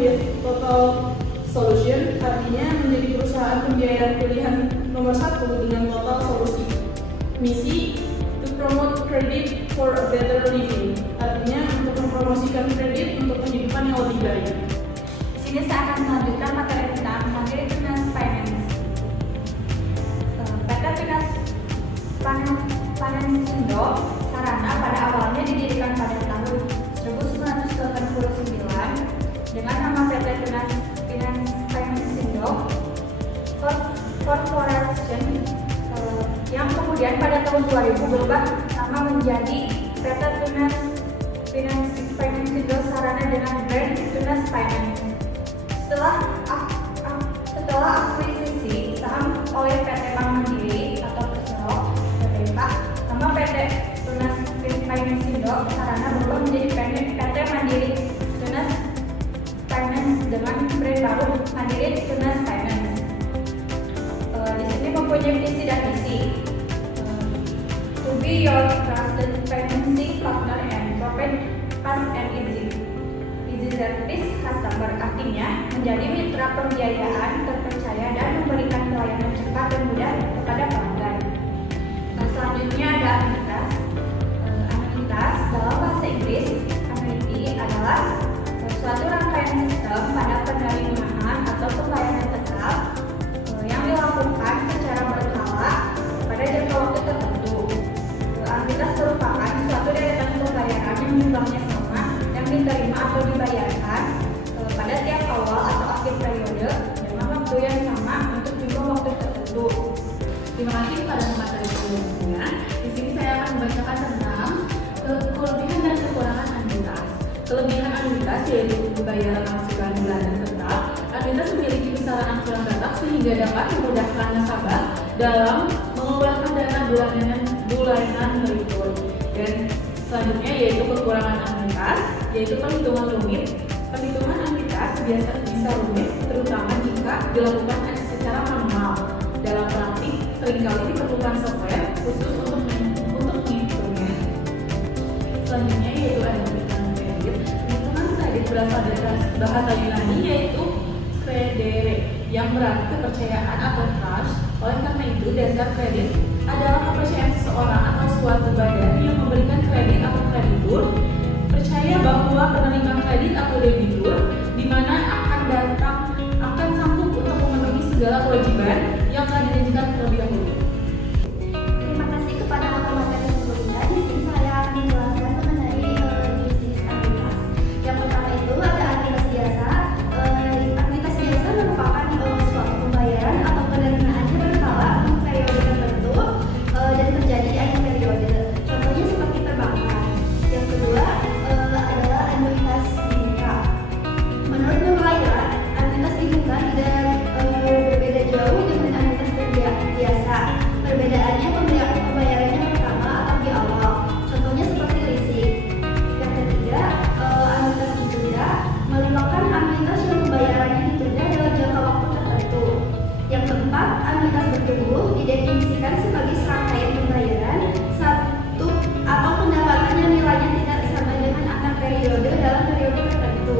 with total solution, artinya menjadi perusahaan pembiayaan pilihan nomor 1 dengan total solusi. Misi, to promote credit for a better living, artinya untuk mempromosikan kredit untuk kehidupan yang lebih baik. Di sini saya akan melanjutkan materi tentang Mandiri Tunas Finance. PT Tunas Finansindo Sarana pada awalnya didirikan pada tahun 1989 dengan nama PT Tunas Finansindo Corporation, yang kemudian pada tahun 2000 berubah nama menjadi PT Tunas Finansindo Sarana dengan brand Tunas Finance. Setelah akuisisi saham oleh PT Bank Mandiri atau Persero (PBK), nama PT Tunas Finansindo Sarana berubah menjadi PT Mandiri Tunas Finance dengan brand baru Mandiri Tunas Finance. Di sini mempunyai visi dan misi, to be your trusted financing partner and provide fast and easy service customer, artinya menjadi mitra pembiayaan terpercaya dan memberikan pelayanan cepat dan mudah kepada pelanggan. Selanjutnya ada anuitas. Anuitas dalam bahasa Inggris, annuity adalah suatu rangkaian sistem pada penerimaan atau pembayaran tetap yang dilakukan secara berkala pada jangka waktu tertentu. Anuitas merupakan suatu deretan pembayaran yang jumlahnya sama yang diterima atau dibayarkan pada tiap awal atau akhir periode dengan waktu yang sama untuk jumlah waktu tertentu. Terima kasih kepada materi sebelumnya. Di sini saya akan membacakan tentang kelebihan dan kekurangan anuitas. Kelebihan anuitas yaitu pembayaran angsuran bulanan tetap. Anuitas memiliki besaran angsuran tetap sehingga dapat memudahkan nasabah dalam mengeluarkan dana bulanan berikut. Dan selanjutnya yaitu kekurangan anuitas, yaitu perhitungan rumit. Perhitungan anuitas biasa bisa rumit, terutama jika dilakukan secara manual. Dalam praktik, seringkali diperlukan software khusus untuk menghitungnya. Selanjutnya yaitu ada perhitungan kredit. Perhitungan kredit berasal dari bahasa Yunani yaitu credere, yang berarti kepercayaan atau trust. Oleh karena itu, dasar kredit adalah kepercayaan seseorang atau suatu badan yang memberikan kredit atau kreditur percaya bahwa penerima kredit atau debitur di mana akan sanggup untuk memenuhi segala kewajiban yang telah dijanjikan terlebih dahulu. Terima kasih kepada materi sebelumnya. Di sini saya akan menjelaskan mengenai bisnis anuitas. Yang pertama itu ada anuitas biasa. Anuitas biasa merupakan suatu pembayaran atau penerimaannya berkala untuk periode tertentu dan terjadi di akhir periode. Contohnya seperti perbankan. Yang kedua adalah anuitas dimuka. Menurut nelayan, anuitas dimuka tidak berbeda jauh dengan anuitas biasa. Perbedaannya pembayarannya pertama atau di awal. Contohnya seperti leasing. Yang ketiga, anuitas ditunda merupakan anuitas yang pembayarannya ditunda dalam jangka waktu tertentu. Yang keempat, anuitas bertumbuh didefinisikan sebagai serangkaian pembayaran satu atau pendapatan yang nilainya tidak sama dengan antar periode dalam periode tertentu.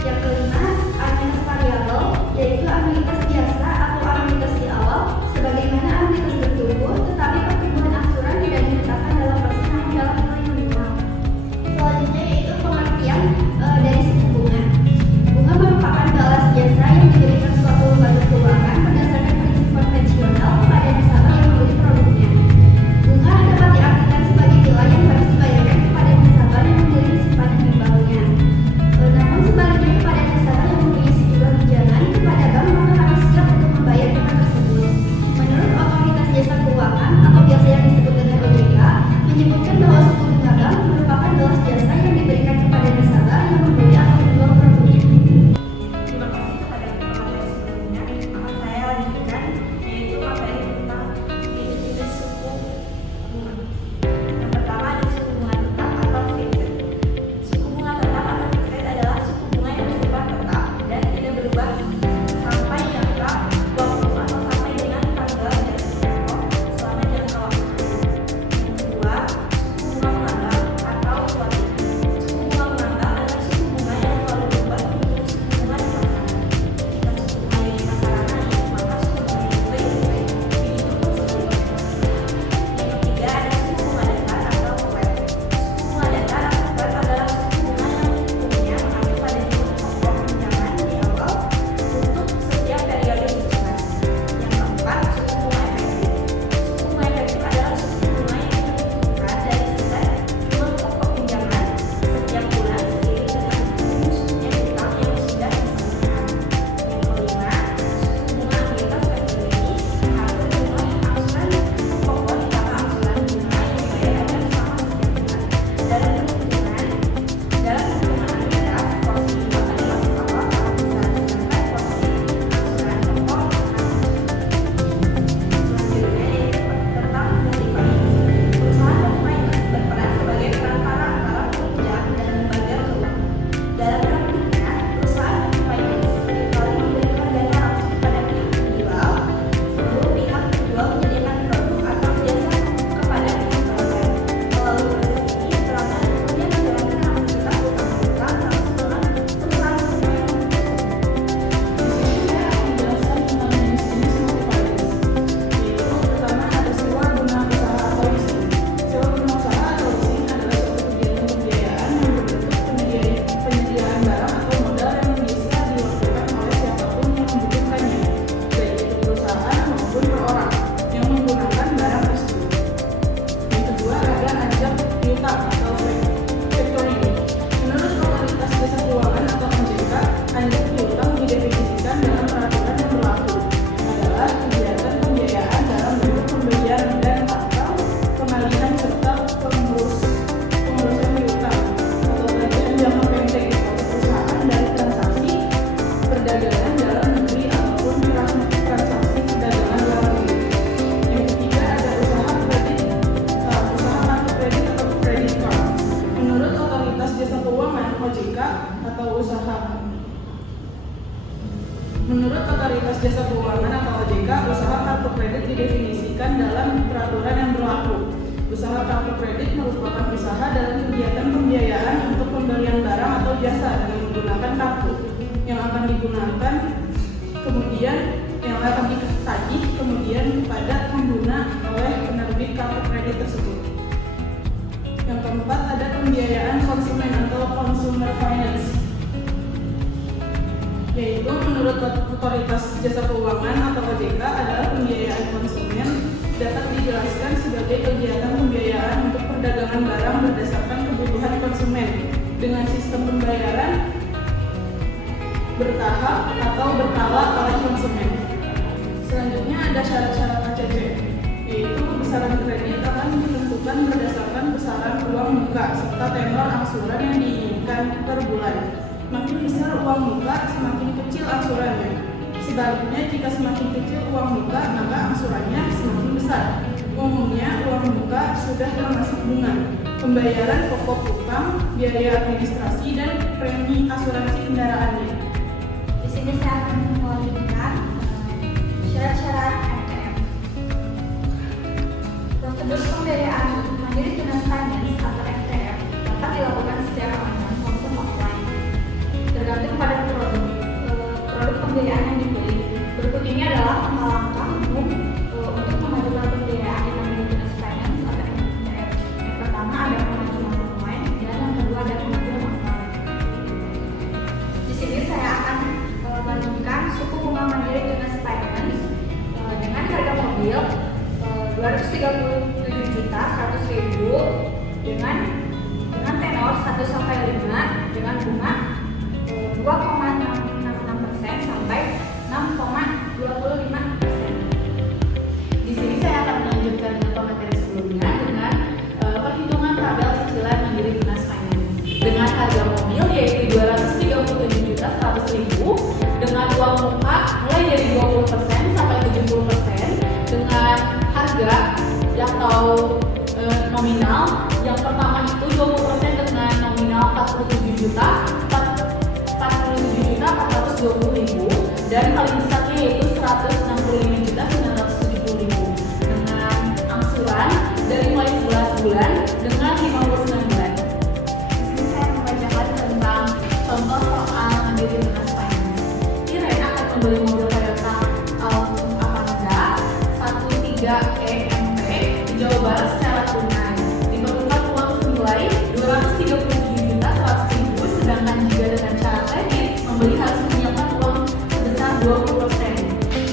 Yang kelima, anuitas variabel, yaitu anuitas biasa atau anuitas di awal, sebagaimana anuitas bertumbuh, tetapi pertumbuhan angsuran tidak diletakkan dalam persen namun dalam nilai nominal. Selanjutnya yaitu pengertian dari suku bunga. Bunga merupakan balas jasa yang diberikan suatu lembaga keuangan berdasarkan prinsip konvensional kepada nasabah yang membeli produknya. Usaha kartu kredit merupakan usaha dalam kegiatan pembiayaan untuk pembelian barang atau jasa dengan menggunakan kartu yang akan digunakan kemudian ditagih kemudian kepada pengguna oleh penerbit kartu kredit tersebut. Yang keempat ada pembiayaan konsumen atau consumer finance, yaitu menurut Otoritas Jasa Keuangan atau OJK adalah pembiayaan konsumen dapat dijelaskan sebagai kegiatan pembiayaan untuk perdagangan barang berdasarkan kebutuhan konsumen dengan sistem pembayaran bertahap atau berkala oleh konsumen. Selanjutnya ada syarat-syarat ACC, yaitu besaran kredit akan ditentukan berdasarkan besaran uang muka serta tenor angsuran yang diinginkan per bulan. Makin besar uang muka, semakin kecil angsurannya. Sebaliknya, jika semakin kecil uang muka, maka angsurannya semakin besar. Umumnya, uang muka sudah termasuk bunga, pembayaran pokok utang, biaya administrasi, dan premi asuransi kendaraannya. Di sini saya akan melanjutkan syarat-syarat MTF. Prosedur pembiayaan mandiri tunas finance atau MTF dapat dilakukan secara online maupun offline, tergantung pada produk pembiayaan yang dibeli. Berikut ini adalah langkah umum untuk mengajukan pembiayaan di mandiri tunas finance atau MTF. Yang pertama ada pengajuan online dan yang kedua ada pengajuan offline. Di sini saya akan menunjukkan suku bunga mandiri tunas finance dengan harga mobil 237.100.000 dengan tenor 1 sampai 5 dengan bunga 2,66% sampai 6,25%. Di sini saya akan melanjutkan ke materi sebelumnya dengan perhitungan tabel cicilan mandiri tunas finance dengan harga mobil yaitu 237.100.000 dengan uang muka mulai dari 20% sampai 70% dengan harga atau nominal. Yang pertama itu 20% dengan nominal 47.420.000 dan paling besarnya yaitu 165.970.000 dengan angsuran dari mulai 11 bulan dengan 59 bulan. Di sini saya membacakan Tentang contoh soal mandiri tunas finance. Irene akan membeli mobil Toyota Avanza 13 EMP di Jawa Barat secara tunai. Diperlukan uang senilai 237.100.000, sedangkan jika dengan cara kredit membeli harus menyiapkan uang sebesar 20%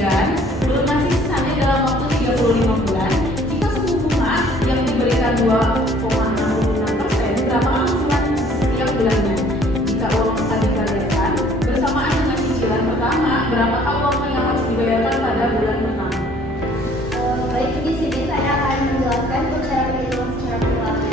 dan melunasi sisanya dalam waktu 35 bulan. Jika suku bunga yang diberikan 2,66%, berapa angsuran setiap bulannya? Jika uang muka dikalikan bersamaan dengan cicilan pertama, berapakah uang yang harus dibayarkan pada bulan pertama? baik, di sini saya akan menjelaskan untuk cara perhitungan secara perlakuannya.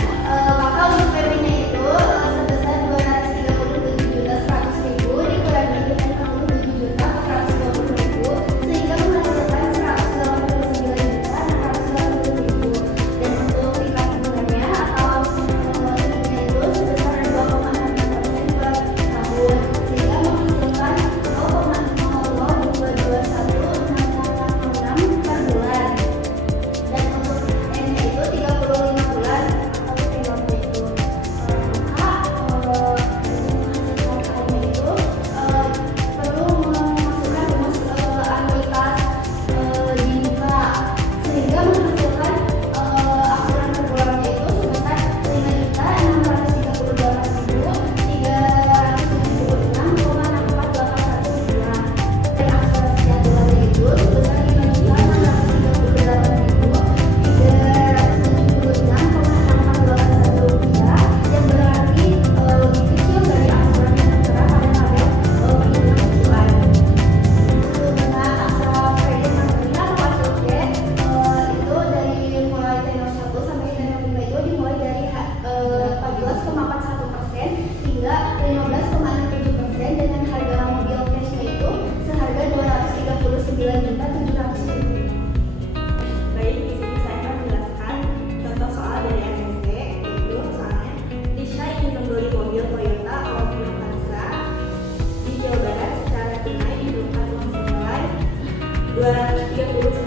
Maka untuk PP-nya itu sebesar 237.100.000 dikurangi dengan 67.420.000 sehingga menghasilkan 189.680.000. Dan untuk tingkat bunganya atau PP-nya itu sebesar 2,66% per tahun sehingga menghasilkan 0,00221 per bulan. Dan untuk N-nya itu 35 bulan atau tenornya itu. Maka untuk menghasilkan K-nya itu perlu memasukkan rumus anuitas dibuka sehingga menghasilkan angsuran per bulannya itu sebesar 5.639.376,6481 bulan. Dan angsuran setiap bulannya itu sebesar 5.638.376,6481 rupiah, yang berarti lebih kecil dari angsuran yang tertera pada tabel perhitungan cicilan. Untuk dengan angsuran kredit mandiri atau ACC itu dari mulai tenor 1 sampai tenor 5 itu dimulai dari 14,41% hingga 15,67% dengan harga mobil cashnya itu seharga 239.700.000. Baik, di sini saya akan menjelaskan contoh soal dari ACC, yaitu soalnya Tisha ingin membeli mobil Toyota Avanza di Jawa Barat secara tunai diberikan uang senilai 237.100.000